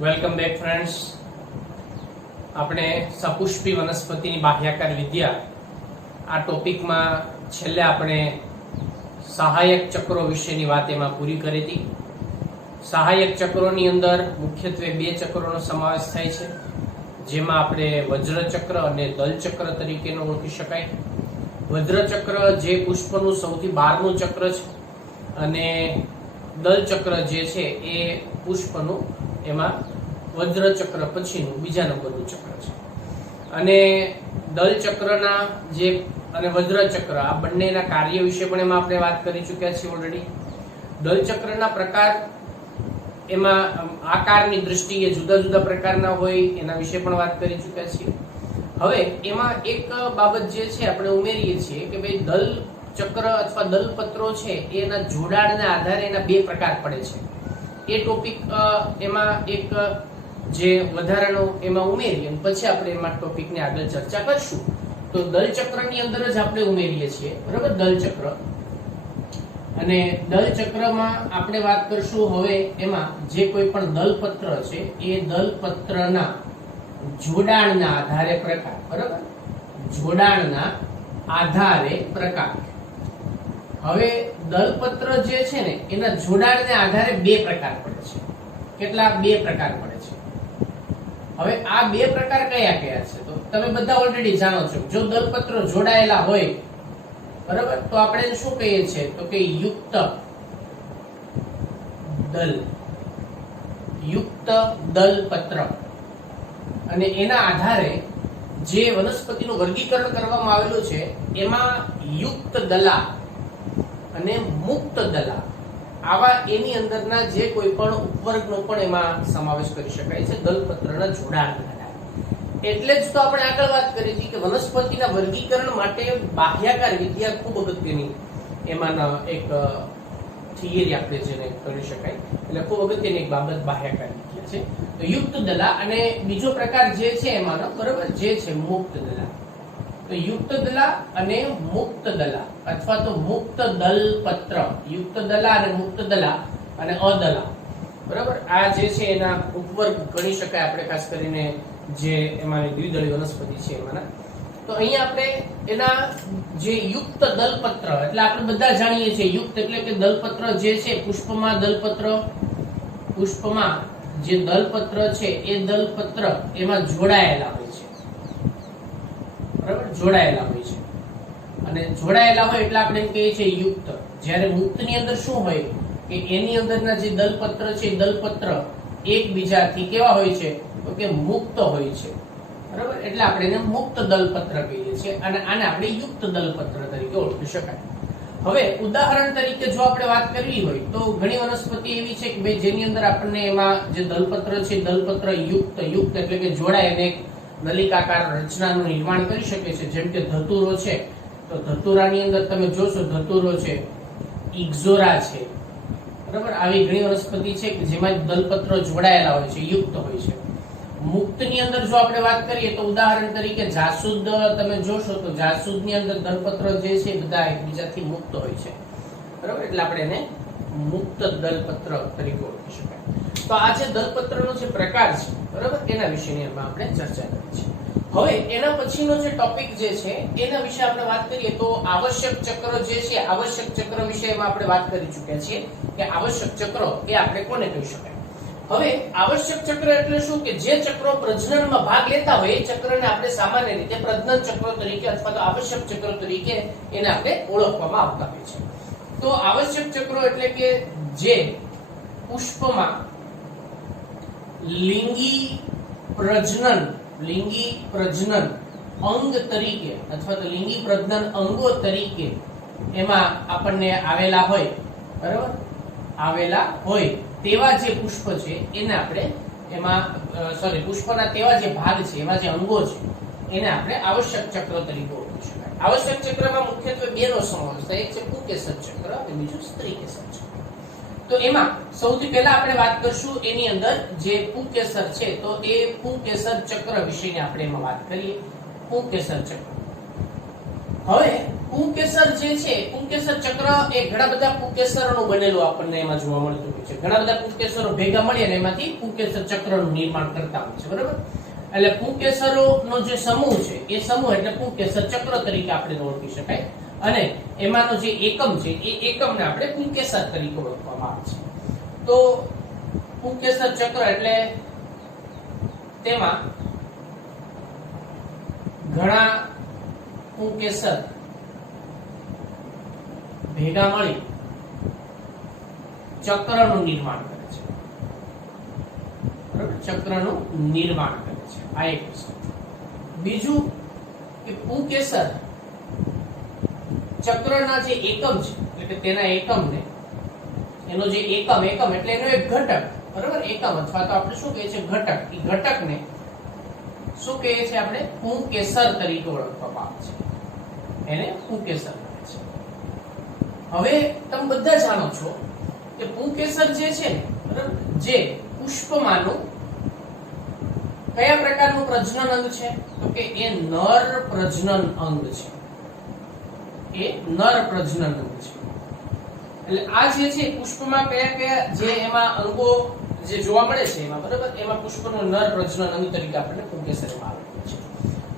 Welcome back friends. આપણે સપુષ્પી વનસ્પતિની બાહ્યાકાર વિદ્યા આ ટોપિકમાં છેલ્લે આપણે સહાયક ચક્રો વિશેની વાત એમાં પૂરી કરી હતી. સહાયક ચક્રોની અંદર મુખ્યત્વે બે ચક્રોનો સમાવેશ થાય છે, જેમાં આપણે વજ્રચક્ર અને દલચક્ર તરીકેનો ઓળખી શકાય. વજ્રચક્ર જે પુષ્પનું સૌથી બહારનું ચક્ર છે અને દલચક્ર જે છે એ પુષ્પનું એમાં વજ્રચક્ર પછીનું બીજા નંબરનું ચક્ર છે. અને દલચક્રના જે અને વજ્રચક્ર આ બંનેના કાર્ય વિશે પણ એમાં આપણે વાત કરી ચૂક્યા છીએ ઓલરેડી. દલચક્રના પ્રકાર એમાં આકારની દ્રષ્ટિએ જુદા જુદા પ્રકારના હોય એના વિશે પણ વાત કરી ચૂક્યા છીએ. હવે એમાં એક બાબત જે છે આપણે ઉમેરીએ છીએ કે ભાઈ દલ ચક્ર અથવા દલપત્રો છે એના જોડાણના આધારે એના બે પ્રકાર પડે છે. એ ટોપિક એમાં એક જે વધારાનો એમાં ઉમેરી અને પછી આપણે એમાં ટોપિકની આગળ ચર્ચા કરશું. તો દલચક્રની અંદર જ આપણે ઉમેરીએ છીએ, બરાબર, દલચક્ર. અને દલચક્રમાં આપણે વાત કરશું હવે એમાં જે કોઈ પણ દલપત્ર છે એ દલપત્રના જોડાણના આધારે પ્રકાર, બરાબર, જોડાણના આધારે પ્રકાર. હવે દલપત્ર જે છે ને એના જોડાણને આધારે બે પ્રકાર પડે છે. કેટલા? બે પ્રકાર પડે છે. હવે આ બે પ્રકાર કયા કયા છે તો તમે બધા ઓલરેડી જાણો છો. જો દલપત્રો જોડાયેલા હોય, બરાબર, તો આપણે શું કહીએ છીએ તો કે યુક્ત દલપત્ર. અને એના આધારે જે વનસ્પતિનું વર્ગીકરણ કરવામાં આવેલું છે એમાં યુક્ત દલા અને મુક્ત દલા આવા એની અંદરના જે કોઈ પણ ઉપવર્ગનો પણ એમાં સમાવેશ કરી શકાય છે દલપત્રના જોડાણના. એટલે જ તો આપણે આગળ વાત કરી હતી કે વનસ્પતિના વર્ગીકરણ માટે બાહ્યાકાર વિદ્યા ખૂબ અગત્યની એમાંના એક થિયરી આપણે જેને કરી શકાય, એટલે ખૂબ અગત્યની એક બાબત બાહ્યાકાર વિદ્યા છે. તો યુક્ત દલા અને બીજો પ્રકાર જે છે એમાંનો, બરાબર, જે છે મુક્ત દલા. તો યુક્ત દલા અને મુક્ત દલા અથવા તો મુક્ત દલપત્ર, યુક્ત દલા અને મુક્ત દલા અને અદલા, બરાબર, આ જે છે એના ઉપવર્ગ ગણી શકાય આપણે, ખાસ કરીને જે એમાંની દ્વિદળી વનસ્પતિ છે એમાંના. તો અહીંયા આપણે એના જે યુક્ત દલપત્ર એટલે આપણે બધા જાણીએ છીએ યુક્ત એટલે કે દલપત્ર જે છે પુષ્પમાં દલપત્ર, પુષ્પમાં જે દલપત્ર છે એ દલપત્ર એમાં જોડાયેલા હોય છે, બરાબર, જોડાયેલા હોય છે. અને જોડાયેલા હોય એટલે આપણે એમ કહીએ છીએ યુક્ત. જ્યારે મુક્તની અંદર શું હોય કે એની અંદરના જે દલપત્ર છે દલપત્ર એકબીજાથી કેવા હોય છે તો કે મુક્ત હોય છે, બરાબર, એટલે આપણે એને મુક્ત દલપત્ર કહીએ છીએ અને આને આપણે યુક્ત દલપત્ર તરીકે ઓળખી શકાય. હવે ઉદાહરણ તરીકે જો આપણે વાત કરવી હોય તો ઘણી વનસ્પતિ એવી છે કે ભાઈ જેની અંદર આપણને એમાં જે દલપત્ર છે દલપત્ર યુક્ત એટલે કે જોડાય અને નલિકાકાર રચનાનું નિર્માણ કરી શકે છે. જેમ કે ધતુરો છે તો ધતુરાની અંદર તમે જોશો ધતુરો છે, ઇક્ઝોરા છે, બરાબર, આવી ઘણી વનસ્પતિ છે કે જેમાં દલપત્રો જોડાયેલા હોય છે, યુક્ત હોય છે. મુક્તની અંદર જો આપણે વાત કરીએ તો ઉદાહરણ તરીકે જાસૂદ તમે જોશો તો જાસૂદની અંદર દલપત્ર જે છે બધા એકબીજાથી મુક્ત હોય છે, બરાબર, એટલે આપણે એને મુક્ત દલપત્ર તરીકે ઓળખી શકાય. તો આ જે દલપત્રનો જે પ્રકાર છે, બરાબર, એના વિશેની આપણે ચર્ચા કરી છે. હવે એના પછીનો જે ટોપિક જે છે એના વિશે આપણે વાત કરીએ તો આવશ્યક ચક્ર જે છે, આવશ્યક ચક્ર વિશે એમાં આપણે વાત કરી ચૂક્યા છીએ કે આવશ્યક ચક્ર એ આપણે કોને કહી શકાય. હવે આવશ્યક ચક્ર એટલે શું કે જે ચક્રો પ્રજનનમાં ભાગ લેતા હોય એ ચક્રને આપણે સામાન્ય રીતે પ્રજનન ચક્ર તરીકે અથવા તો આવશ્યક ચક્ર તરીકે એને આપણે ઓળખવામાં આવતા હોય છે. તો આવશ્યક ચક્રો એટલે કે જે પુષ્પમાં લિંગી પ્રજનન અંગ તરીકે અથવા તો લિંગી પ્રજનન અંગો તરીકે એમાં આપણને આવેલા હોય, બરાબર, આવેલા હોય તેવા જે પુષ્પ છે એને આપણે એમાં પુષ્પના તેવા જે ભાગ છે એમાં જે અંગો છે એને આપણે આવશ્યક ચક્ર તરીકે ઓળખી શકાય. આવશ્યક ચક્રમાં મુખ્યત્વે બે નો સમાવેશ થાય, એક છે પુંકેસર ચક્ર અને બીજું સ્ત્રીકેસર ચક્ર. તો એમાં સૌથી પહેલા આપણે વાત કરશું એની અંદર જે પુંકેસર છે તો એ પુંકેસર ચક્ર વિશેની આપણે એમાં વાત કરીએ. પુંકેસર ચક્ર. હવે પુંકેસર જે છે, પુંકેસર ચક્ર એ ઘણા બધા પુંકેસરોનું બનેલું આપણને એમાં જોવા મળતું હોય છે. ઘણા બધા પુંકેસરો ભેગા મળી અને એમાંથી પુંકેસર ચક્રનું નિર્માણ કરતા હોય છે, બરાબર. એટલે પુંકેસરોનો જે સમૂહ છે એ સમૂહ એટલે પુંકેસર ચક્ર તરીકે આપણે ઓળખી શકાય. અને એમાંનો જે એકમ છે એ એકમને આપણે પુંકેસર તરીકે ઓળખવામાં આવે છે. તો પુંકેસર ચક્ર એટલે તેમાં ઘણા પુંકેસર ભેગા મળી ચક્રનું નિર્માણ કરે છે, બરાબર. ચક્રનું નિર્માણ કરે છે, આ એક વસ્તુ. બીજું કે પુંકેસર ચક્રના જે એકમ છે એટલે તેના એકમને, એનો જે એકમ એટલે એનો એક ઘટક, બરાબર. એકમ અથવા તો આપણે શું કહીએ છીએ ઘટક. એ ઘટકને શું કહીએ છીએ આપણે પુંકેસર તરીકે ઓળખવામાં આવે છે, એને પુંકેસર કહે છે. હવે તમે બધા જાણો છો કે પુંકેસર જે છે ને, બરાબર, જે પુષ્પમાંનું કયા પ્રકારનું પ્રજનન અંગ છે? તો કે એ નર પ્રજનન અંગ છે. એ નર પ્રજનન અંગ છે. એટલે આ જે છે પુષ્પમાં કયા કયા જે એમાં અંગો જે જોવા મળે છે એમાં, બરાબર, એમાં પુષ્પનું નર પ્રજનન અંગ તરીકે આપણે પુંકેસરમાં આવે છે.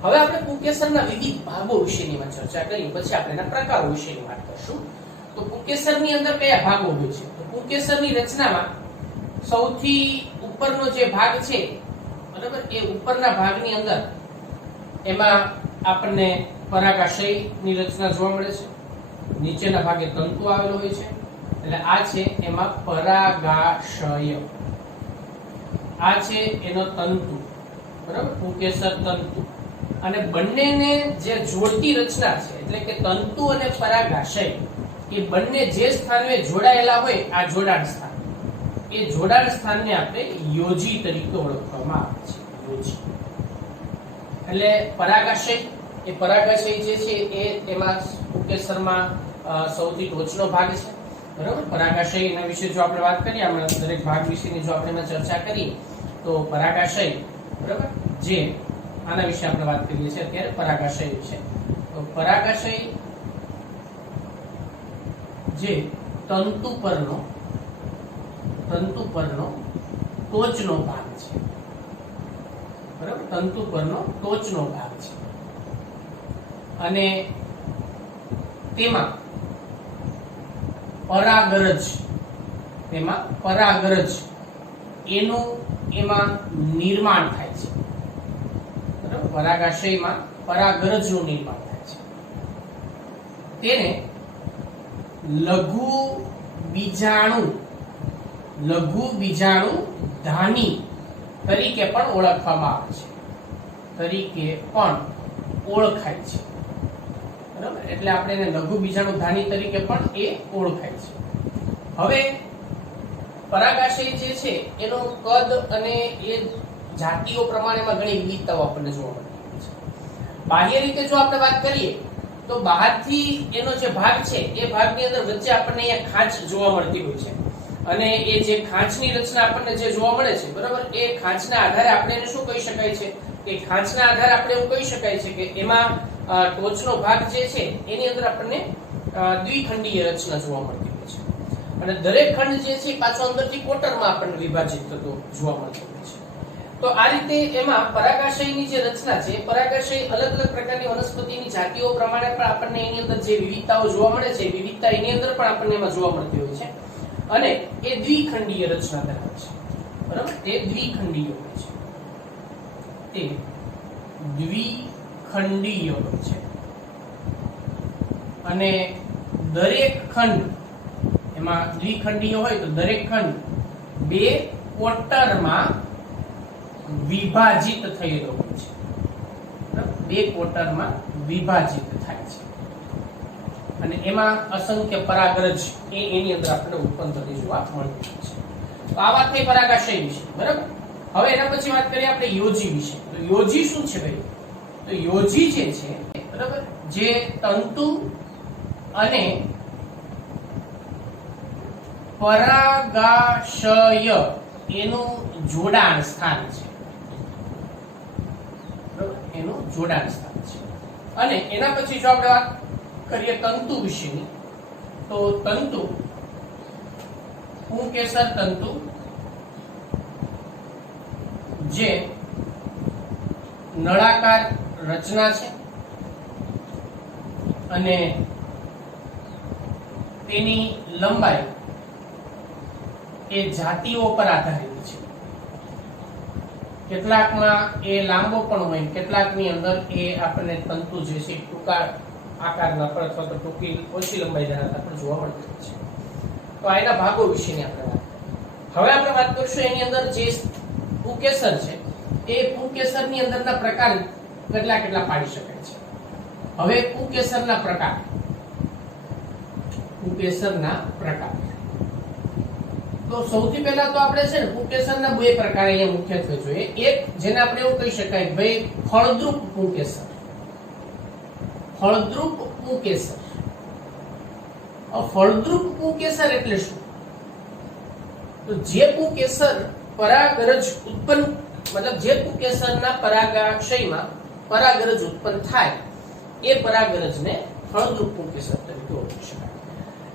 હવે આપણે પુંકેસરના વિવિધ ભાગો વિશેની ચર્ચા કરી, પછી આપણે એના પ્રકારો વિશેની વાત કરશું. તો પુંકેસરની અંદર કયા ભાગો હોય છે? તો પુંકેસરની રચનામાં સૌથી ઉપરનો જે ભાગ છે, બરાબર, એ ઉપરના ભાગની અંદર એમાં આપણને પરાગાશયની રચના જોવા મળે છે. નીચેના ભાગે તંતુ આવેલો હોય છે, એટલે આ છે એમાં પરાગાશય. આ છે એનો તંતુ, બરાબર, પુંકેસર તંતુ. અને બંનેને જે જોડતી રચના છે એટલે કે તંતુ અને પરાગાશય, એ બંને જે સ્થાને જોડાયેલા હોય, આ જોડાણ સ્થાન, એ જોડાણ સ્થાનને આપણે યોજી તરીકે ઓળખવામાં આવે છે. યોજી એટલે પરાગાશય, એ પરાગાશય જે છે એ એમાં પુંકેસરમાં સૌથી ટોચનો ભાગ છે, બરાબર. પરાગાશય એના વિશે જો આપણે વાત કરીએ, આપણે દરેક ભાગ વિશેની જો આપણે એમાં ચર્ચા કરીએ તો પરાગાશય, બરાબર, જે આના વિશે આપણે વાત કરીએ છીએ અત્યારે પરાગાશય વિશે. તો પરાગાશય જે તંતુ પરનો ટોચનો ભાગ છે, બરાબર, તંતુ પરનો ટોચનો ભાગ છે. અને તેમાં પરાગરજ એનું એમાં નિર્માણ થાય છે, બરાબર. પરાગાશયમાં પરાગરજનું નિર્માણ થાય છે. તેને લઘુ બીજાણુ ધાની તરીકે પણ ઓળખવામાં આવે છે, તરીકે પણ ઓળખાય છે, બરાબર. એટલે આપણે એને લઘુ બીજાણુ ધાની તરીકે પણ એ ઓળખાય છે. હવે પરાગાશય જે છે એનો કદ અને એ જાતિઓ પ્રમાણેમાં ઘણી વિવિધતાઓ આપણને જોવા મળતી છે. બાહ્ય રીતે જો આપણે વાત કરીએ તો બહારથી એનો જે ભાગ છે એ ભાગની અંદર વચ્ચે આપણને અહીંયા ખાંચ જોવા મળતી હોય છે. અને એ જે ખાંચની રચના આપણને જે જોવા મળે છે, બરાબર, એ ખાંચના આધારે આપણે એને શું કહી શકાય છે કે ખાંચના આધારે આપણે એવું કહી શકાય છે કે એમાં ટોચનો ભાગ જે છે એની અંદર આપણને દ્વિખંડીય રચના જોવા મળતી હોય છે. અને દરેક ખંડ જે છે પાછો અંદરથી કોટરમાં આપણને વિભાજિત થતો જોવા મળતો હોય છે. તો આ રીતે એમાં પરાગાશયની જે રચના છે, પરાગાશય અલગ અલગ પ્રકારની વનસ્પતિની જાતિઓ પ્રમાણે પણ આપણને એની અંદર જે વિવિધતાઓ જોવા મળે છે, વિવિધતા એની અંદર પણ આપણને એમાં જોવા મળતી હોય છે. અને એ દ્વિખંડીય રચના ધરાવે છે, બરાબર. તે દ્વિખંડીય હોય છે, તે દ્વિખંડીય હોય છે. અને દરેક ખંડ એમાં દ્વિખંડીય હોય તો દરેક ખંડ બે કોટરમાં વિભાજિત થયેલો હોય છે, બે કોટરમાં વિભાજિત થાય છે. અને એમાં અસંખ્ય પરાગરજ એની અંદર આપણે ઉત્પન્ન થતી જોવા મળતી છે. તો આ વાત થઈ પરાગાશય વિશે, બરાબર. હવે એના પછી વાત કરીએ આપણે યોજી વિશે. તો યોજી શું છે ભાઈ? તો યોજી જે છે, બરાબર, જે તંતુ અને પરાગાશય એનું જોડાણ સ્થાન છે, બરાબર, એનું જોડાણ સ્થાન છે. અને એના પછી જો આપણે વાત કરીએ તંતુ વિશેની, તો તંતુ પુંકેસર તંતુ જે નળાકાર રચના છે અને તેની લંબાઈ એ જાતિઓ પર આધારિત છે. કેટલાકમાં એ લાંબો પણ હોય, કેટલાકની અંદર એ આપણને તંતુ જે છે ટૂંકા આકારના પર અથવા તો ટૂંકી ઓછી લંબાઈ ધરાવતા પણ જોવા મળતી હોય છે. તો આ એના ભાગો વિશેની આપણે વાત. હવે આપણે વાત કરીશું એની અંદર જે પુંકેસર છે એ પુંકેસરની અંદરના પ્રકાર કેટલા કેટલા પાડી શકાય છે. હવે પુંકેસરના પ્રકાર, પુંકેસરના પ્રકાર, તો સૌથી પહેલા તો આપણે છે ને પુંકેસરના બે પ્રકાર અહીંયા મુખ્યત્વે જોઈએ. એક જેને આપણે એવું કહી શકાય ભાઈ ફળદ્રુપ પુંકેસર. ફળદ્રુપ પુંકેસર. ફળદ્રુપ પુંકેસર એટલે શું? તો જે પુંકેસર પરાગરજ ઉત્પન્ન, મતલબ જે પુંકેસરના પરાગાશયમાં પરાગરજ ઉત્પન્ન થાય એ પરાગરજને ફળદ્રુપ પુંકેસર તરીકે ઓળખી શકાય.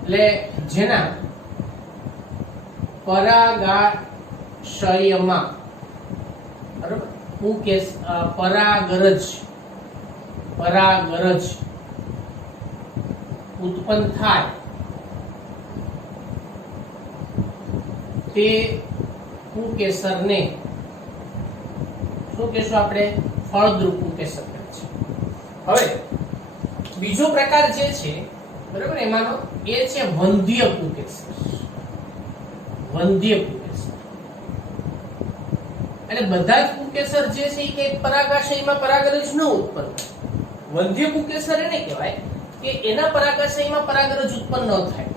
એટલે જેના પરાગાશયમાં બરાબર પરાગરજ ઉત્પન્ન થાય તે પુંકેસરને શું કહેશું આપણે? ફળદ્રુપ પુંકેસર કહે છે. હવે બીજો પ્રકાર જે છે બરાબર એમાંનો એ છે વંધ્ય પુંકેસર. વંધ્ય પુંકેસર એટલે બધા જ પુંકેસર જે છે એ પરાગાશયમાં પરાગરજ ન ઉત્પન્ન થાય. વંધ્ય પુંકેસર એને કહેવાય કે એના પરાગાશયમાં પરાગરજ ઉત્પન્ન ન થાય.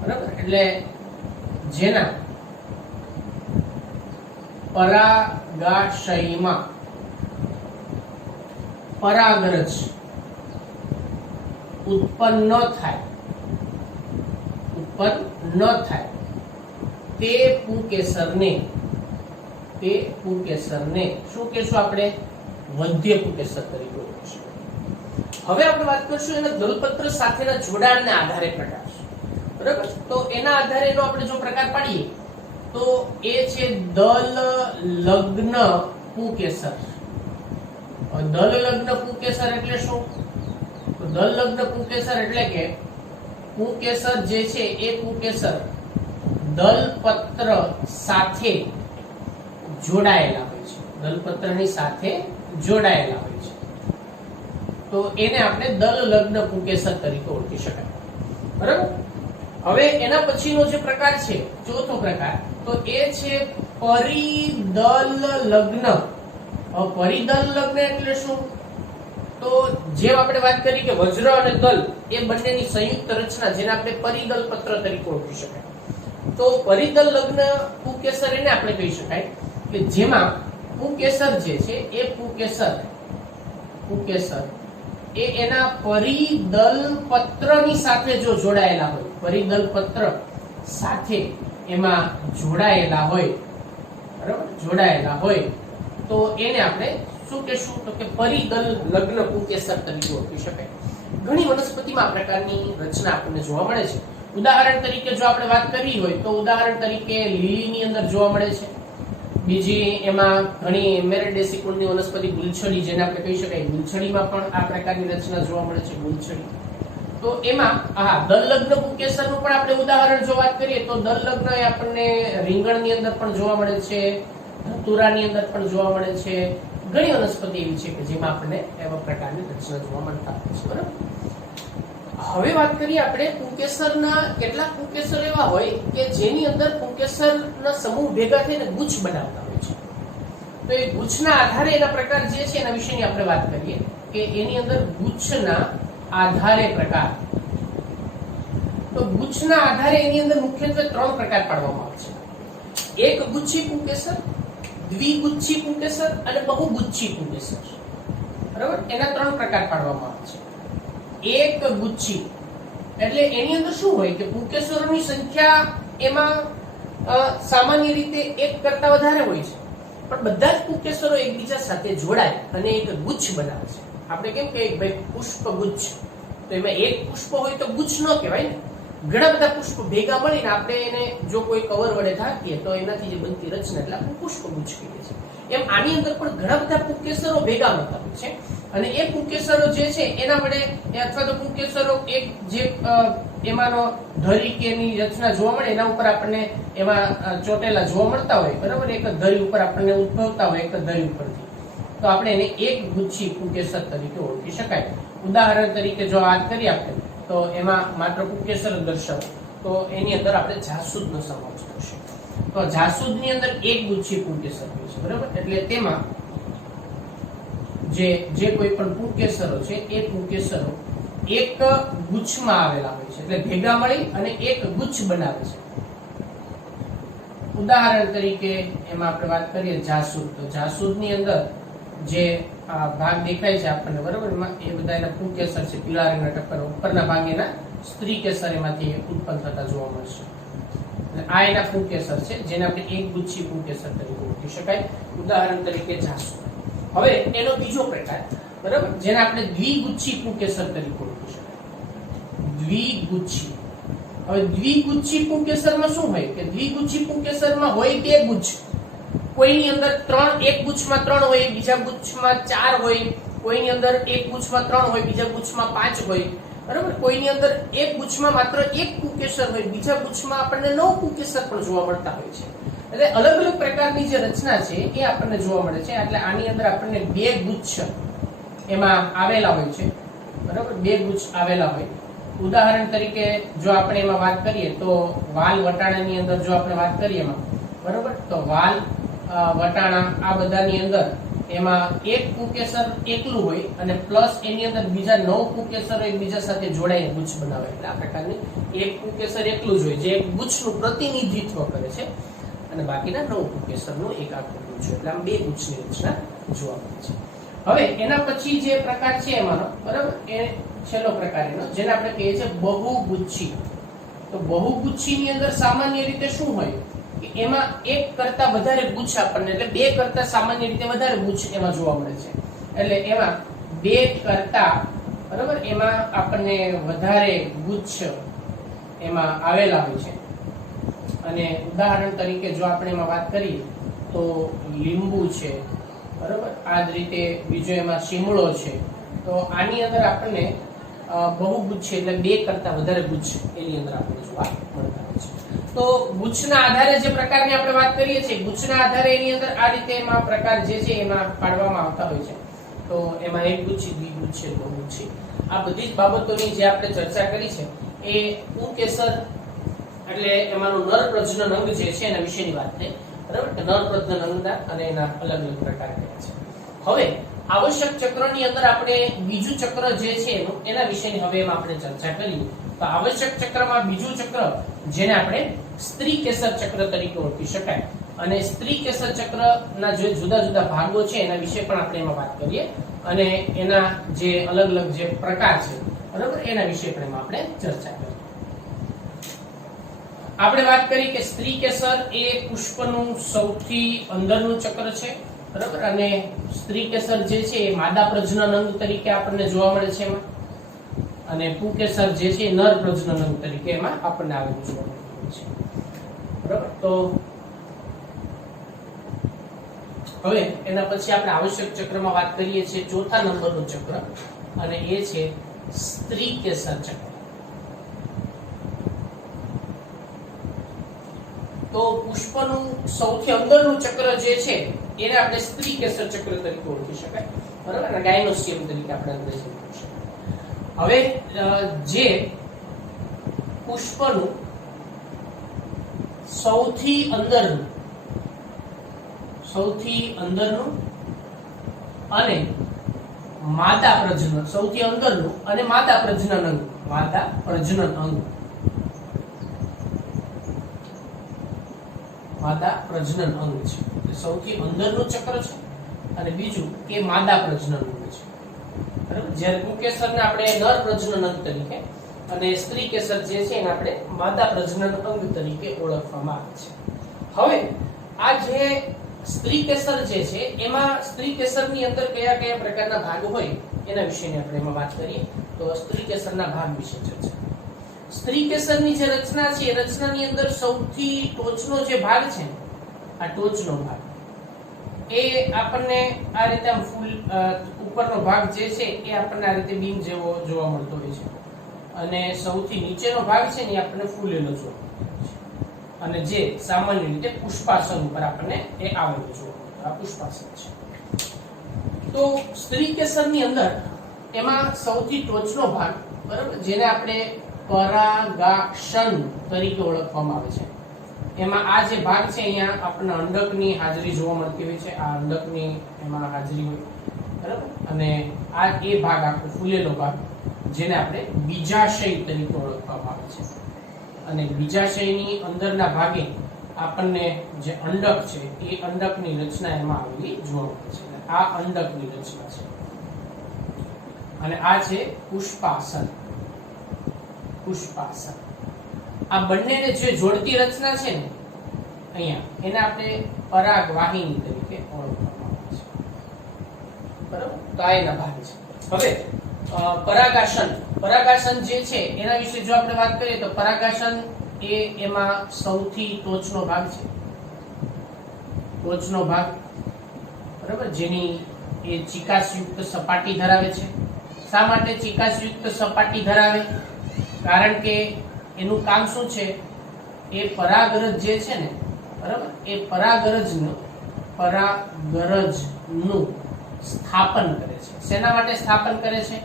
બરાબર, એટલે જેના પરાગાશયમાં પરાગરજ ઉત્પન્ન ન થાય તે પુંકેસરને શું કહેશું આપણે? વંધ્ય પુંકેસર તરીકે ઓળખીશું. હવે આપણે વાત કરીશું એના દલપત્ર સાથેના જોડાણને આધારે પ્રકાર. બરાબર, તો એના આધારે એનો આપણે જો પ્રકાર પાડીએ તો એ છે દલ લગ્ન પુંકેસર. દલ લગ્ન પુંકેસર એટલે શું? તો દલ લગ્ન પુંકેસર એટલે કે પુંકેસર જે છે એ પુંકેસર દલપત્ર સાથે જોડાયેલા હોય છે. દલપત્રની સાથે જોડાયેલા હોય છે તો એને આપણે દલ લગ્ન પુંકેસર તરીકે ઓળખી શકાય. બરાબર, હવે એના પછીનો જે પ્રકાર છે ચોથો પ્રકાર, તો એ છે પરિદલ લગ્ન. પરિદલ લગ્ન એટલે શું? તો જેમ આપણે વાત કરી કે વજ્ર અને દલ એ બંનેની સંયુક્ત રચના જેને આપણે પરિદલ પત્ર તરીકે ઓળખી શકાય. તો પરિદલ લગ્ન પુંકેસર એને આપણે કહી શકાય કે જેમાં પુંકેસર જે છે એ પુંકેસર એ એના પરિદલ પત્રની સાથે જો જોડાયેલા હોય, પરિદલ પત્ર સાથે એમાં જોડાયેલા હોય, બરાબર, જોડાયેલા હોય તો એને આપણે શું કહેશું? તો કે પરિદલ લગ્ન પુંકેસર તરીકે ઓળખી શકાય. ઘણી વનસ્પતિમાં આ પ્રકારની રચના આપણને જોવા મળે છે. ઉદાહરણ તરીકે જો આપણે વાત કરવી હોય તો ઉદાહરણ તરીકે લીલીની અંદર જોવા મળે છે. બીજી એમાં ઘણી મેરેડેસી કુળની વનસ્પતિ ગુલછડી જેને આપણે કહી શકાય, ગુલછડીમાં પણ આ પ્રકારની રચના જોવા મળે છે. ગુલછડી તો એમાં દલ લગ્ન પુંકેસરનું પણ આપણે ઉદાહરણ જો વાત કરીએ તો દલ લગ્ન એ આપણને રીંગણની અંદર પણ જોવા મળે છે, ધતુરાની અંદર પણ જોવા મળે છે. ઘણી વનસ્પતિ એવી છે કે જેમાં આપણને એવા પ્રકારની રચના જોવા મળતા હોય છે. બરાબર, હવે વાત કરીએ આપણે પુંકેસરના. કેટલાક પુંકેસર એવા હોય કે જેની અંદર પુંકેસરના સમૂહ ભેગા થઈને ગુચ્છ બનાવતા હોય છે. તો એ ગુચ્છના આધારે એના પ્રકાર જે છે એના વિશેની આપણે વાત કરીએ કે એની અંદર ગુચ્છના આધારે પ્રકાર. તો ગુચ્છના આધારે એની અંદર મુખ્યત્વે 3 પ્રકાર પાડવામાં આવે છે. એક ગુચ્છી પુંકેસર, દ્વિગુચ્છી પુંકેસર અને બહુગુચ્છી પુંકેસર. બરાબર, એના 3 પ્રકાર પાડવામાં આવે છે. એક ગુચ્છી એટલે એની અંદર શું હોય કે પુંકેસરોની સંખ્યા એમાં સામાન્ય રીતે એક કરતા વધારે હોય છે, પણ બધા જ પુંકેસરો એકબીજા સાથે જોડાય અને એક ગુચ્છ બનાવે છે. આપણે કેમ કે ભાઈ પુષ્પગુચ્છ, તો એમાં એક પુષ્પ હોય તો ગુચ્છ ન કહેવાય ને, ઘણા બધા પુષ્પ ભેગા મળીને આપણે એને જો કોઈ કવર વડે ઢાંકીએ તો એનાથી જે બનતી રચના એટલે આપણે પુષ્પગુચ્છ કહીએ છીએ. એમ આની અંદર પણ ઘણા બધા પુંકેસરો ભેગા મળતા હોય છે અને એ પુંકેસરો જે છે એના વડે અથવા તો પુંકેસરો એક જે એમાંનો ધરી કે એની રચના જોવા મળે એના ઉપર આપણને એમાં ચોટેલા જોવા મળતા હોય, બરાબર, એક જ ધરી ઉપર આપણને ઉદ્ભવતા હોય એક જ ધરી ઉપરથી, તો આપણે એને એક ગુચ્છી પુંકેસર તરીકે ઓળખી શકાય. ઉદાહરણ તરીકે જો વાત કરીએ આપણે તો એમાં માત્ર પુંકેસર દર્શાવો તો એની અંદર આપણે જાસૂદનો સમાવેશ થશે. તો જાસૂદની અંદર એક ગુચ્છી પુંકેસર હોય છે, બરાબર, એટલે તેમાં જે કોઈ પણ પુંકેસરો છે એ પુંકેસરો એક ગુચ્છમાં આવેલા હોય છે, એટલે ભેગા મળી અને એક ગુચ્છ બનાવે છે. ઉદાહરણ તરીકે એમાં આપણે વાત કરીએ જાસૂદ, તો જાસૂદની અંદર જે ભાગ દેખાય છે આપણને, બરાબર, એમાં એ બધા એના પુંકેસર છે, પીળા રંગના ટપકા ઉપરના ભાગે એના સ્ત્રી કેસર એમાંથી ઉત્પન્ન થતા જોવા મળશે. આ એના પુંકેસર છે જેને આપણે એક ગુચ્છી પુંકેસર તરીકે ઓળખી શકાય. ઉદાહરણ તરીકે જાસૂદ. હવે એનો બીજો પ્રકાર, બરાબર, જેને આપણે દ્વિગુચ્છી પુંકેસર તરીકે ઓળખી શકાય. દ્વિગુચ્છી. હવે દ્વિગુચ્છી પુંકેસરમાં શું હોય કે દ્વિગુચ્છી પુંકેસરમાં હોય બે ગુચ્છ, કોઈની અંદર એક ગુચ્છમાં 3 હોય, બીજા ગુચ્છમાં 4 હોય, કોઈની અંદર એક ગુચ્છમાં 3 હોય, બીજા ગુચ્છમાં 5 હોય, બરાબર, કોઈની અંદર એક ગુચ્છમાં માત્ર એક પુંકેસર હોય, બીજા ગુચ્છમાં આપણને 9 પુંકેસર પણ જોવા મળતા હોય છે. એટલે અલગ અલગ પ્રકારની જે રચના છે એ આપણને જોવા મળે છે. એટલે આની અંદર આપણને બે ગુચ્છ એમાં આવેલા હોય છે, બરાબર, બે ગુચ્છ આવેલા હોય. ઉદાહરણ તરીકે જો આપણે એમાં વાત કરીએ તો વાલ વટાણાની અંદર જો આપણે વાત કરીએ એમાં, બરાબર, તો વાલ વટાણા આ બધાની અંદર એમાં એક પુંકેસર એકલું હોય અને પ્લસ એની અંદર બીજા 9 પુંકેસર એકબીજા સાથે જોડાઈને ગુચ્છ બનાવે. એટલે આ પ્રકારની એક પુંકેસર એકલું જ હોય જે એક ગુચ્છનું પ્રતિનિધિત્વ કરે છે અને બાકીના 9 પુંકેસરનું એક આખું ગુચ્છ, એટલે આમ બે ગુચ્છની રચના જોવા મળે છે. હવે એના પછી જે પ્રકાર છે એમાંનો, બરાબર, એ છેલ્લો પ્રકાર એનો જેને આપણે કહીએ છીએ બહુગુચ્છી. તો બહુગુચ્છીની અંદર સામાન્ય રીતે શું હોય કે એમાં એક કરતા વધારે ગુચ્છ આપણને, એટલે બે કરતા સામાન્ય રીતે વધારે ગુચ્છ એમાં જોવા મળે છે. એટલે એમાં બે કરતા, બરાબર, એમાં આપણને વધારે ગુચ્છ એમાં આવેલા હોય છે. અને ઉદાહરણ તરીકે જો આપણે એમાં વાત કરીએ તો લીંબુ છે, બરાબર, આ જ રીતે બીજો એમાં શીમળો છે. તો આની અંદર આપણને બહુગુચ્છ એટલે બે કરતા વધારે ગુચ્છ એની અંદર આપણને જોવા મળતા હોય છે. તો ગુચ્છના આધારે જે પ્રકારની આપણે વાત કરીએ છીએ, ગુચ્છના આધારે એની અંદર આ રીતે એમાં પ્રકાર જે છે એમાં પાડવામાં આવતા હોય છે. તો એમાં એક ગુચ્છી, દ્વિગુચ્છી, બહુગુચ્છી, આ બધી જ બાબતોની જે આપણે ચર્ચા કરી છે એ પુંકેસર એટલે એમાંનો નર પ્રજનન અંગ જે છે એના વિશેની વાત થઈ, બરાબર, કે નર પ્રજનન અંગના અને એના અલગ અલગ પ્રકાર કયા છે. હવે આવશ્યક ચક્રની અંદર આપણે બીજું ચક્ર જે છે એના વિશેની હવે એમાં આપણે ચર્ચા કરી. તો આવશ્યક ચક્રમાં બીજું ચક્ર જેને આપણે સ્ત્રી કેસર ચક્ર તરીકે ઓળખી શકાય. અને સ્ત્રી કેસર ચક્રના જે જુદા જુદા ભાગો છે એના વિશે પણ આપણે એમાં વાત કરીએ અને એના જે અલગ અલગ જે પ્રકાર છે, બરાબર, એના વિશે પણ એમાં આપણે ચર્ચા કરીએ. આપણે વાત કરી કે સ્ત્રી કેસર એ પુષ્પનું સૌથી અંદરનું ચક્ર છે, બરાબર, અને સ્ત્રી કેસર જે છે એ માદા પ્રજનન અંગ તરીકે આપણને જોવા મળે છે એમાં, અને પુંકેસર જે છે નર પ્રજનન અંગ તરીકે એમાં આપણને આવેલું જોવા મળે છે, બરાબર. તો હવે એના પછી આપણે આવશ્યક ચક્રમાં વાત કરીએ છીએ ચોથા નંબરનું ચક્ર અને એ છે સ્ત્રી કેસર ચક્ર. તો પુષ્પનું સૌથી અંદરનું ચક્ર જે છે એને આપણે સ્ત્રી કેસર ચક્ર તરીકે ઓળખી શકાય, બરાબર, અને ગાયનોસિયમ તરીકે આપણે અંગ્રેજીમાં ઓળખી શકાય. હવે જે પુષ્પનું સૌથી અંદરનું અને માદા પ્રજનન, સૌથી અંદરનું અને માદા પ્રજનન અંગ, માદા પ્રજનન અંગ, માદા પ્રજનન અંગ છે. સૌથી અંદરનું ચક્ર છે અને બીજું કે માદા પ્રજનન અંગ છે, બરાબર. જ્યારે પુંકેસરને આપણે નર પ્રજનન અંગ તરીકે અને સ્ત્રી કેસર જે છે એને આપણે માદા પ્રજનન અંગ તરીકે ઓળખવામાં આવે છે. હવે આ જે સ્ત્રી કેસર જે છે એમાં સ્ત્રી કેસરની અંદર કયા કયા પ્રકારના ભાગ હોય એના વિશેની આપણે એમાં વાત કરીએ તો સ્ત્રી કેસરના ભાગ વિશે ચર્ચા. સ્ત્રી કેસરની જે રચના છે એ રચનાની અંદર સૌથી ટોચનો જે ભાગ છે ને, આ ટોચનો ભાગ એ આપણને આ રીતે આમ ફૂલ ઉપરનો ભાગ જે છે એ આપણને આ રીતે બીન જેવો જોવા મળતો હોય છે, અને સૌથી નીચેનો ભાગ છે ને એ આપણને ફૂલેલો જોવા મળતો છે, અને જે સામાન્ય રીતે પુષ્પાસન ઉપર આપણને એ આવેલો જોવા મળતો. આ પુષ્પાસન છે. તો સ્ત્રી કેસરની અંદર એમાં સૌથી ટોચનો ભાગ, બરાબર, જેને આપણે પરાગાશન તરીકે ઓળખવામાં આવે છે, એમાં આ જે ભાગ છે અહીંયા આપણને અંડકની હાજરી જોવા મળતી હોય છે. આ અંડકની એમાં હાજરી હોય, બરાબર, અને આ એ ભાગ આખો ફૂલેલો ભાગ જેને આપણે બીજાશય તરીકે ઓળખવામાં આવે છે. અને બીજાશયની અંદરના ભાગે આપણને જે અંડક છે એ અંડકની રચના એમાં આવેલી જોવા મળે છે. આ અંડકની રચના છે, અને આ છે પુષ્પાસન. પુષ્પાસન આ બંનેને જે જોડતી રચના છે ને અહીંયા, એને આપણે પરાગવાહિની તરીકે ઓળખવામાં આવે છે, બરાબર. તો આ એના ભાગ છે. હવે પરાગાશન, પરાગાશન જે છે એના વિશે જો આપણે વાત કરીએ તો પરાગાશન એ એમાં સૌથી ટોચનો ભાગ છે. ટોચનો ભાગ, બરાબર, જેની એ ચિકાસયુક્ત સપાટી ધરાવે છે. શા માટે ચિકાસયુક્ત સપાટી ધરાવે? કારણ કે એનું કામ શું છે, એ પરાગરજ જે છે ને, બરાબર, એ પરાગરજનું સ્થાપન કરે છે. શેના માટે સ્થાપન કરે છે?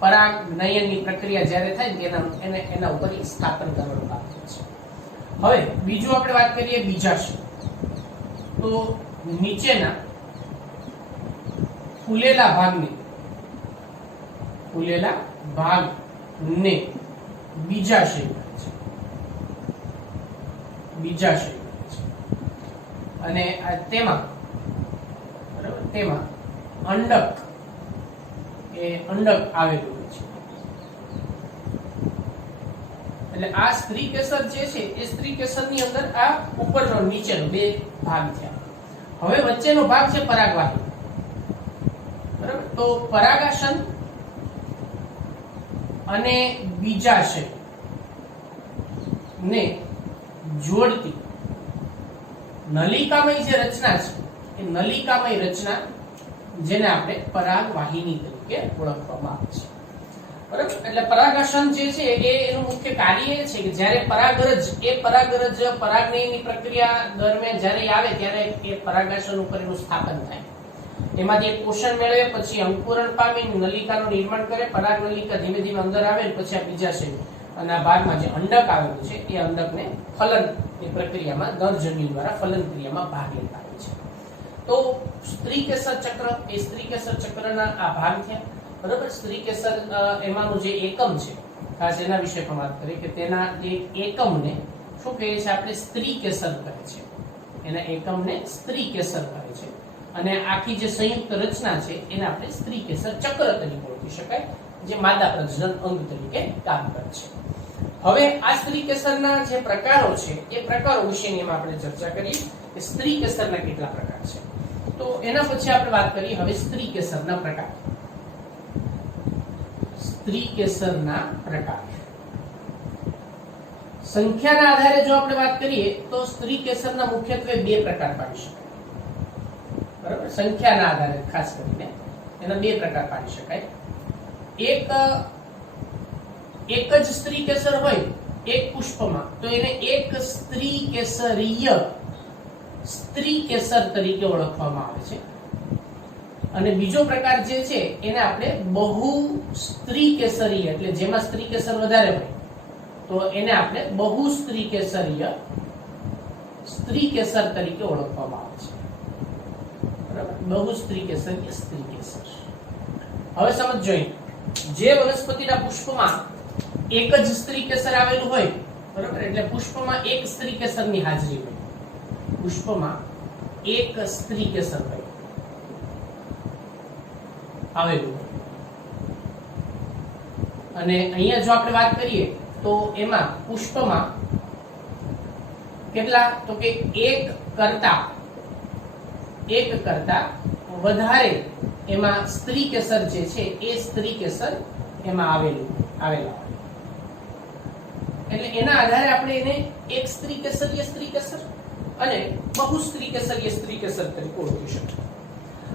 પરાગનયનની પ્રક્રિયા જ્યારે થાય ને એના ઉપર સ્થાપન કરવાનું કામ કરે છે. હવે બીજું આપણે વાત કરીએ બીજાશય. તો નીચેના ફૂલેલા ભાગને બીજાશય કહે છે. બીજાશય કહે છે. અને તેમાં, બરાબર, તેમાં અંડક આવેલું હોય છે. એટલે આ સ્ત્રી કેસર જે છે એ સ્ત્રી કેસરની અંદર આ ઉપરનો નીચેનો બે ભાગ થયા. હવે વચ્ચેનો ભાગ છે પરાગવાહી, બરાબર. તો પરાગાશન અને બીજાશય ને જોડતી નલિકામય જે રચના છે એ નલિકામય રચના, જેને આપણે પરાગવાહિની તરીકે ઓળખવામાં આવે છે, બરાબર. એટલે પરાગાશન જે છે એ એનું મુખ્ય કાર્ય એ છે કે જ્યારે પરાગરજ પરાગનયનની પ્રક્રિયા દરમિયાન જ્યારે આવે ત્યારે એ પરાગાશન ઉપર એનું સ્થાપન થાય. એમાંથી પોષણ મેળવે, પછી અંકુરણ પામી નલિકાનું નિર્માણ કરે. પરાગ નલિકા ધીમે ધીમે અંદર આવે, પછી આ બીજાશય અને આ ભાગમાં જે અંડક આવેલું છે એ અંડકને ફલનની પ્રક્રિયામાં નરજન્યુ દ્વારા ફલન ક્રિયામાં ભાગ લેતા હોય છે. તો સ્ત્રી કેસર ચક્ર એ સ્ત્રી કેસર ચક્રના આ ભાગ થયા, બરાબર. સ્ત્રી કેસર એમાંનું જે એકમ છે, ખાસ એના વિશે પણ વાત કરીએ કે તેના એકમને શું કહે છે આપણે? સ્ત્રી કેસર કહે છે. એના એકમને સ્ત્રી કેસર કહે છે. અને આખી જે સંયુક્ત રચના છે એને આપણે સ્ત્રી કેસર ચક્ર તરીકે ઓળખી શકાય, જે માદા પ્રજનન અંગ તરીકે કામ કરે છે. હવે આ સ્ત્રી કેસરના જે પ્રકારો છે એ પ્રકારો વિશેની આપણે ચર્ચા કરી કે સ્ત્રી કેસરના કેટલા પ્રકાર છે. તો એના પછી આપણે વાત કરીએ હવે સ્ત્રી કેસરના પ્રકાર. સ્ત્રી કેસરના પ્રકાર સંખ્યાના આધારે જો આપણે વાત કરીએ તો સ્ત્રી કેસરના મુખ્યત્વે બે પ્રકાર પાડી શકાય, બરાબર. સંખ્યાના આધારે ખાસ કરીને એના બે પ્રકાર પાડી શકાય. એક જ સ્ત્રી કેસર હોય એક પુષ્પમાં તો એને એક સ્ત્રી કેસરીય સ્ત્રી કેસર તરીકે ઓળખવામાં આવે છે. અને બીજો પ્રકાર જે છે એને આપણે બહુ સ્ત્રી કેસરીય, એટલે જેમાં સ્ત્રી કેસર વધારે હોય તો એને આપણે બહુ સ્ત્રી કેસરીય સ્ત્રી કેસર તરીકે ઓળખવામાં આવે છે, બરાબર. બહુ સ્ત્રી કેસરીય સ્ત્રી કેસર. હવે સમજો, જે વનસ્પતિના પુષ્પમાં એક જ સ્ત્રી કેસર આવેલું હોય, બરાબર, એટલે પુષ્પમાં એક સ્ત્રી કેસરની હાજરી હોય. પુષ્પમાં એક સ્ત્રી કેસર હોય આવેલું હોય. અને અહીંયા જો આપણે વાત કરીએ તો એમાં પુષ્પમાં કેટલા? તો કે એક કરતા વધારે એમાં સ્ત્રી કેસર જે છે એ સ્ત્રી કેસર એમાં આવેલા હોય. એટલે એના આધારે આપણે એને એક સ્ત્રી કેસરીય સ્ત્રી કેસર અને બહુ સ્ત્રી કેસરીય સ્ત્રી કેસર તરીકે ઓળખી શકીએ.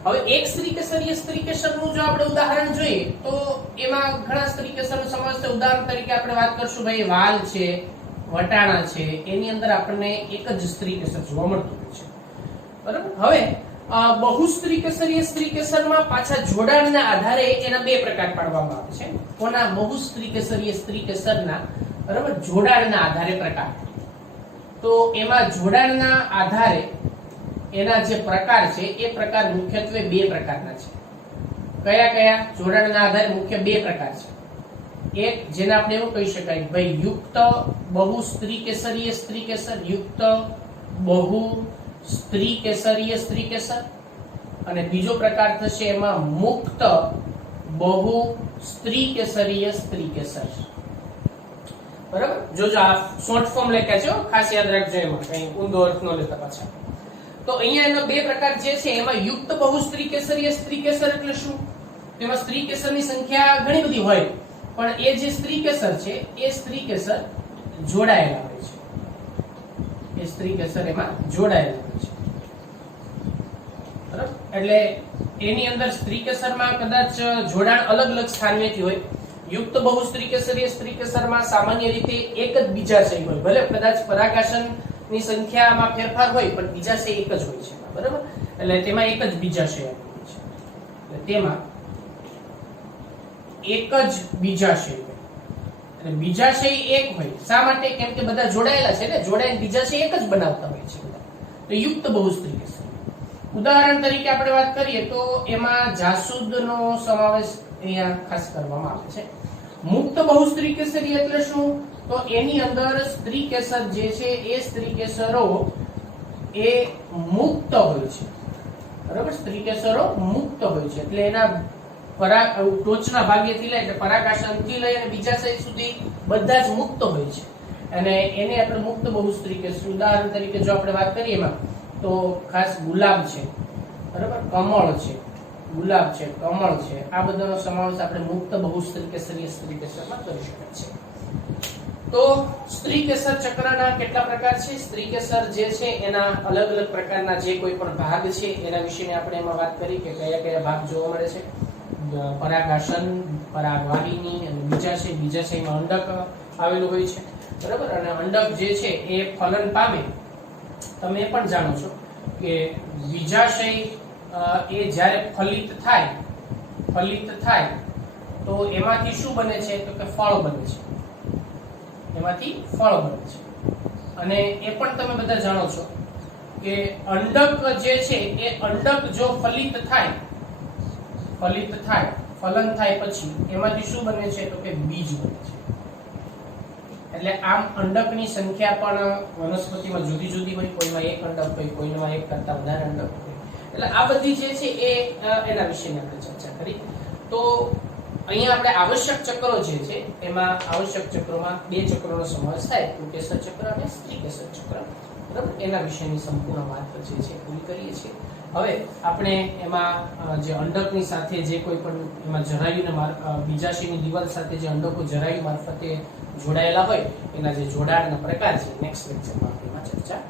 હવે એક સ્ત્રી કેસરીય સ્ત્રી કેસરનું જો આપણે ઉદાહરણ જોઈએ તો એમાં ઘણા સ્ત્રી કેસરનો સમાવેશ છે. ઉદાહરણ તરીકે આપણે વાત કરશું ભાઈ વાલ છે, વટાણા છે, એની અંદર આપણને એક જ સ્ત્રી કેસર જોવા મળતું હોય છે. બરાબર. હવે બહુ સ્ત્રી કેસરીય સ્ત્રી કેસરમાં પાછા જોડાણના આધારે એના બે પ્રકાર પાડવામાં આવે છે. કોના? બહુ સ્ત્રી કેસરીય સ્ત્રી કેસરના બરાબર જોડાણના આધારે પ્રકાર. તો એમાં જોડાણના આધારે એના જે પ્રકાર છે એ પ્રકાર મુખ્યત્વે બે પ્રકારના છે. કયા કયા? જોડાણના આધારે મુખ્ય બે પ્રકાર છે. એક જેને આપણે એવું કહી શકાય ભાઈ યુક્ત બહુ સ્ત્રી કેસરીય સ્ત્રી કેસર, યુક્ત બહુ સ્ત્રી કેસરીય સ્ત્રી કેસર, અને બીજો પ્રકાર થશે એમાં મુક્ત બહુ સ્ત્રી કેસરીય સ્ત્રી કેસર. બરાબર. જો આ શોર્ટ ફોર્મ લખ્યા છે, ખાસ યાદ રાખજો, એમાં કઈ ઊંધો અર્થ ન લેતા પાછા. તો અહીંયા એનો બે પ્રકાર જે છે એમાં યુક્ત બહુ સ્ત્રી કેસરીય સ્ત્રી કેસર એટલે શું? તેમાં સ્ત્રી કેસરની સંખ્યા ઘણી બધી હોય, પણ એ જે સ્ત્રી કેસર છે એ સ્ત્રી કેસર જોડાયેલા હોય છે. એ સ્ત્રી કેસર એમાં જોડાયેલા હોય છે. બરાબર. એટલે એની અંદર સ્ત્રી કેસરમાં કદાચ જોડાણ અલગ અલગ સ્થાનમેથી હોય. યુક્ત બહુ સ્ત્રી કેસરીય સ્ત્રી કેસરમાં સામાન્ય રીતે એક જ બીજાશય હોય, ભલે કદાચ પરાગાશનની સંખ્યામાં ફેરફાર હોય પણ બીજાશય એક જ હોય છે. બરાબર. એટલે તેમાં એક જ બીજાશય હોય છે. એટલે તેમાં એક જ બીજાશય હોય. એટલે બીજાશય એક હોય. શા માટે? કેમ કે બધા જોડાયેલા છે ને, જોડાઈને બીજાશય એક જ બનાવતા હોય છે બધા. તો યુક્ત બહુ સ્ત્રી કેસર. ઉદાહરણ તરીકે આપણે વાત કરીએ તો એમાં જાસૂદનો સમાવેશ અહીંયા ખાસ કરવામાં આવે છે. મુક્ત બહુ સ્ત્રી કેસરી એટલે શું? તો એની અંદર સ્ત્રી કેસર જે છે એ સ્ત્રી કેસરો એ મુક્ત હોય છે. બરાબર. સ્ત્રી કેસરો મુક્ત હોય છે. એટલે એના ટોચના ભાગેથી લઈ એટલે પરાગાશનથી લઈ અને બીજાશય સુધી બધા જ મુક્ત હોય છે. અને એને આપણે મુક્ત બહુ સ્ત્રી કેસર. ઉદાહરણ તરીકે જો આપણે વાત કરીએ એમાં તો ખાસ ગુલાબ છે, બરાબર, કમળ છે, ગુલાબ છે, કમળ છે, આ બધાનો સમાવેશ આપણે મુક્ત બહુ સ્ત્રી કેસરીય સ્ત્રી કેસરમાં કરી શકાય છે. તો સ્ત્રી કેસર ચક્રના કેટલા પ્રકાર છે? સ્ત્રી કેસર જે છે એના અલગ અલગ પ્રકારના જે કોઈ પણ ભાગ છે એના વિશેની આપણે એમાં વાત કરી કે કયા કયા ભાગ જોવા મળે છે. પરાગાશન, પરાગવાહિની અને બીજાશયમાં અંડક આવેલું હોય છે. બરાબર. અને અંડક જે છે એ ફલન પામે. તમે એ પણ જાણો છો કે બીજાશય એ જ્યારે ફલિત થાય તો એમાંથી શું બને છે? તો કે ફળ બને છે. એમાંથી ફળ બને છે. અને એ પણ તમે બધા જાણો છો કે અંડક જે છે એ અંડક જો ફલિત થાય ફલન થાય પછી એમાંથી શું બને છે? તો કે બીજ બને છે. એટલે આમ અંડકની સંખ્યા પણ વનસ્પતિમાં જુદી જુદી હોય. કોઈમાં એક અંડક હોય, કોઈમાં એક કરતા વધારે અંડક હોય. એટલે આ બધી જે છે એ એના વિશેની આપણે ચર્ચા કરી. તો અહીંયા આપણે આવશ્યક ચક્રો જે છે એમાં આવશ્યક ચક્રોમાં બે ચક્રોનો સમાવેશ થાય, પુંકેસર ચક્ર અને સ્ત્રી કેસર ચક્ર. બરાબર. એના વિશેની સંપૂર્ણ વાત જે છે પૂરી કરીએ છીએ. હવે આપણે એમાં જે અંડકની સાથે જે કોઈ પણ એમાં જરાયુને બીજાશયની દિવાલ સાથે જે અંડકો જરાયુ મારફતે જોડાયેલા હોય એના જે જોડાણના પ્રકાર છે નેક્સ્ટ લેક્ચરમાં આપણે ચર્ચા